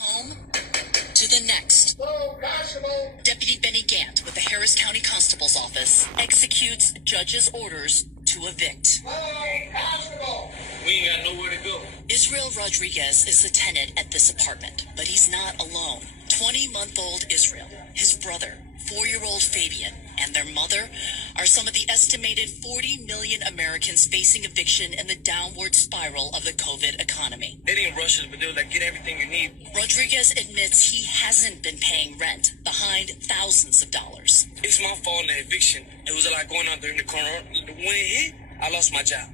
Home to the next. Deputy Benny Gant with the Harris County Constable's Office executes judge's orders to evict. We ain't got nowhere to go. Israel Rodriguez is the tenant at this apartment, but he's not alone. 20-month-old Israel, his brother, 4-year-old Fabian, and their mother are some of the estimated 40 million Americans facing eviction in the downward spiral of the COVID economy. They didn't rush us, but they were like, get everything you need. Rodriguez admits he hasn't been paying rent, behind thousands of dollars. It's my fault in the eviction. There was a lot going on during the corona. When it hit, I lost my job.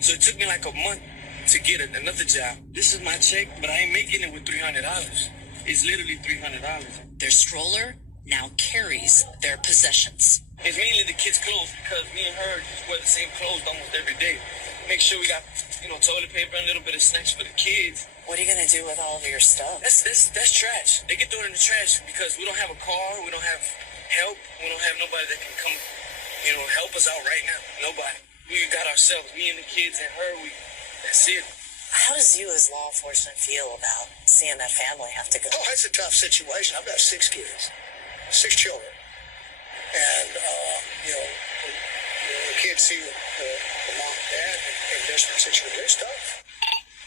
So it took me like a month to get another job. This is my check, but I ain't making it with $300. It's literally $300. Their stroller now carries their possessions. It's mainly the kids' clothes because me and her just wear the same clothes almost every day. Make sure we got, toilet paper and a little bit of snacks for the kids. What are you going to do with all of your stuff? That's trash. They can throw it in the trash because we don't have a car, we don't have help, we don't have nobody that can come, help us out right now. Nobody. We got ourselves, me and the kids and her, that's it. How does you as law enforcement feel about seeing that family have to go? Oh, that's a tough situation. I've got 6 kids, 6 children. And, the kids see the mom and dad in desperate situations. It's tough.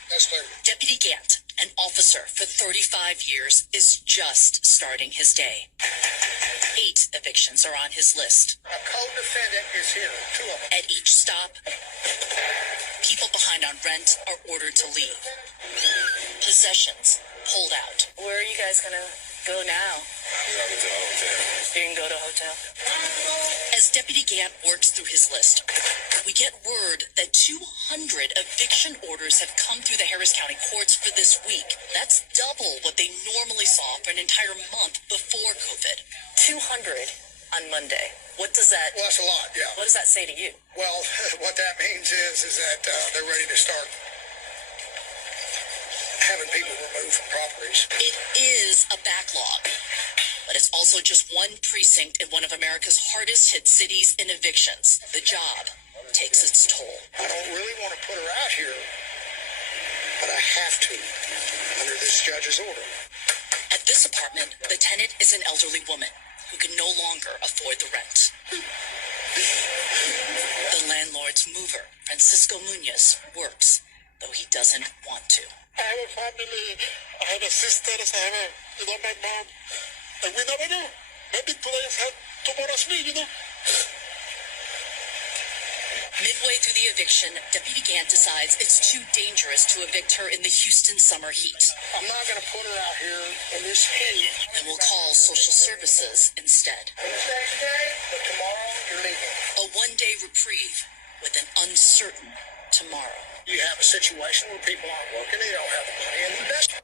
That's clear. Deputy Gant, an officer for 35 years, is just starting his day. 8 evictions are on his list. A co-defendant is here, 2 of them. At each stop, people behind on rent are ordered to leave. Possessions pulled out. Where are you guys going to go now? You can go to a hotel. As Deputy Gant works through his list, we get word that 200 eviction orders have come through the Harris County courts for this week. That's double what they normally saw for an entire month before COVID. 200 on Monday. What does that... Well, that's a lot, yeah. What does that say to you? Well, what that means is that they're ready to start having people removed from properties. It is a backlog, but it's also just one precinct in one of America's hardest hit cities in evictions. The job takes its toll. I don't really want to put her out here, but I have to under this judge's order. At this apartment, the tenant is an elderly woman who can no longer afford the rent. The landlord's mover, Francisco Munoz, works, though he doesn't want to. I have a family, I have a sister, I have my mom, and we never know. Maybe today is her, tomorrow's me, Midway through the eviction, Deputy Gant decides it's too dangerous to evict her in the Houston summer heat. I'm not going to put her out here in this heat. And will call social services instead. But tomorrow, you're leaving. A one-day reprieve with an uncertain tomorrow. You have a situation where people aren't working, they don't have the money, and the best.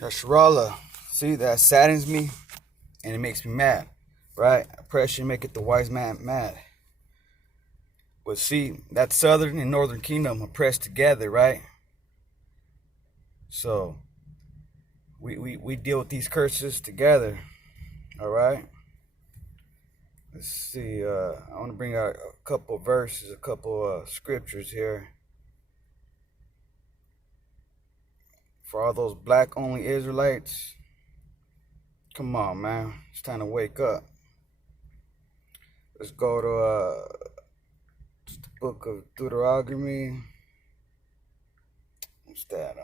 Shalawam. See, that saddens me and it makes me mad, right? Oppression maketh the wise man mad. But see, that southern and northern kingdom oppressed together, right? So we deal with these curses together, all right? Let's see, I want to bring out a couple of verses, a couple of scriptures here. For all those black-only Israelites, come on, man. It's time to wake up. Let's go to the book of Deuteronomy. What's that?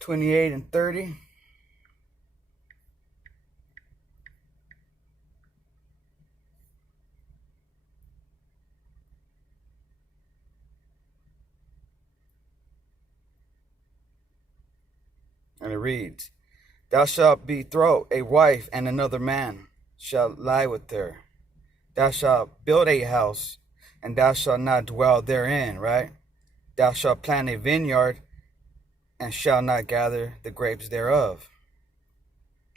28 and 30. And it reads, Thou shalt betroth a wife, and another man shall lie with her. Thou shalt build a house, and thou shalt not dwell therein, right? Thou shalt plant a vineyard, and shalt not gather the grapes thereof.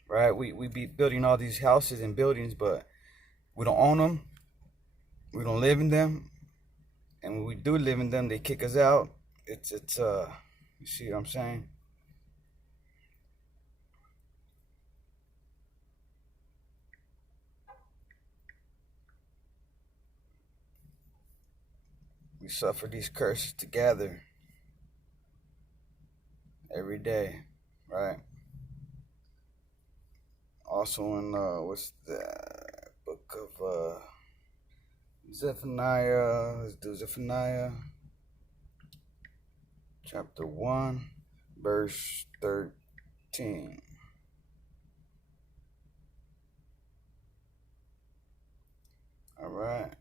Right? We be building all these houses and buildings, but we don't own them. We don't live in them. And when we do live in them, they kick us out. You see what I'm saying? We suffer these curses together every day, right? Also in what's the book of Zephaniah? Let's do Zephaniah chapter 1, verse 13. All right.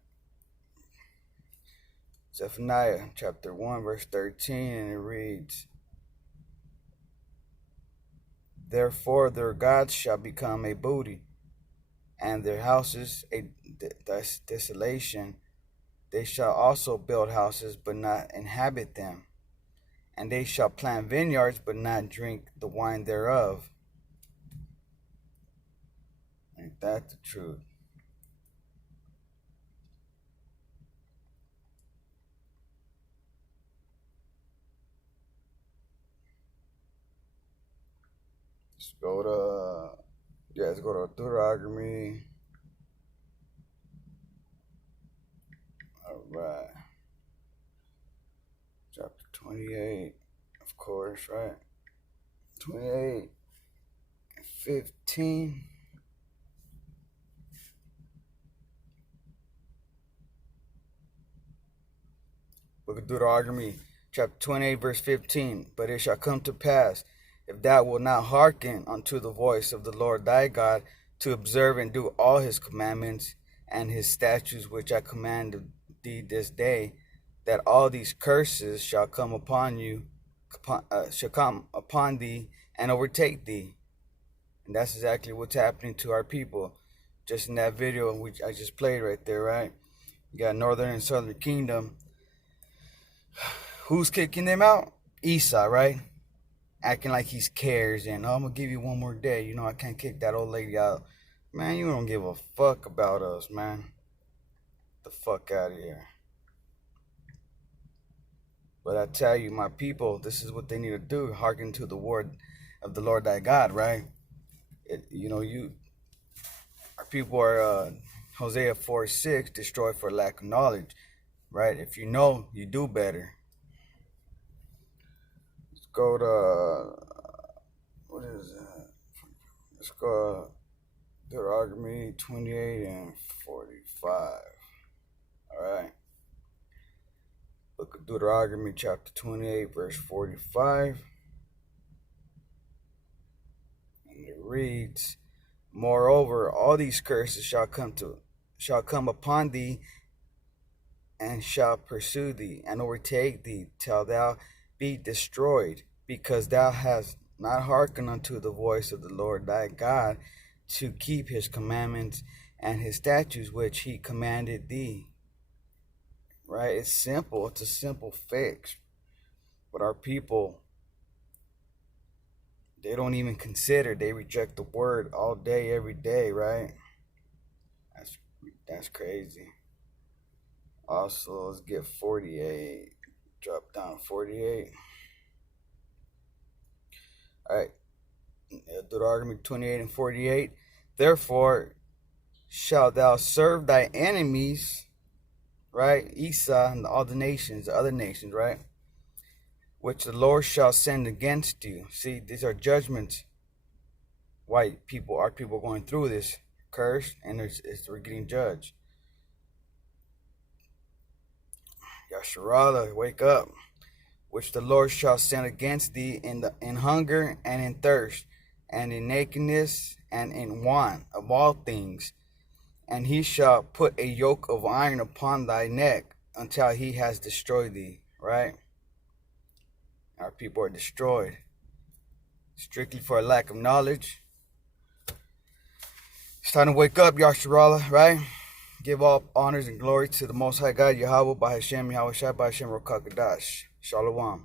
Zephaniah chapter 1, verse 13, and it reads, Therefore their gods shall become a booty, and their houses a desolation. They shall also build houses, but not inhabit them. And they shall plant vineyards, but not drink the wine thereof. Ain't that the truth? Let's go to Deuteronomy. All right. Chapter 28, of course, right? 28 and 15. Book of Deuteronomy, chapter 28, verse 15. But it shall come to pass, if thou wilt not hearken unto the voice of the Lord thy God, to observe and do all his commandments and his statutes which I command thee this day, that all these curses shall come upon you, shall come upon thee and overtake thee. And that's exactly what's happening to our people. Just in that video which I just played right there, right? You got Northern and Southern Kingdom. Who's kicking them out? Esau, right? Acting like he cares and, I'm going to give you one more day. I can't kick that old lady out. Man, you don't give a fuck about us, man. Get the fuck out of here. But I tell you, my people, this is what they need to do. Hearken to the word of the Lord thy God, right? Our people are, Hosea 4:6, destroyed for lack of knowledge, right? If you know, you do better. Let's go to, what is that? Let's go to Deuteronomy 28 and 45. All right. Book of Deuteronomy chapter 28, verse 45. And it reads, Moreover, all these curses shall come upon thee, and shall pursue thee, and overtake thee, till thou be destroyed, because thou hast not hearkened unto the voice of the Lord thy God, to keep his commandments and his statutes which he commanded thee. Right? It's simple. It's a simple fix. But our people, they don't even consider. They reject the word all day, every day, right? That's crazy. Also, let's get 48. Drop down 48. All right. Deuteronomy 28 and 48. Therefore shalt thou serve thy enemies, right? Esau and all the nations, the other nations, right? Which the Lord shall send against you. See, these are judgments. Why our people going through this curse, and we're getting judged. Yasharallah, wake up. Which the Lord shall send against thee in hunger and in thirst, and in nakedness and in want of all things. And he shall put a yoke of iron upon thy neck until he has destroyed thee. Right? Our people are destroyed strictly for a lack of knowledge. It's time to wake up, Yasharallah, right? Give all honors and glory to the Most High God, Yahweh, by Hashem, Yahweh Shai, by Hashem, Rokakadash. Shalawam.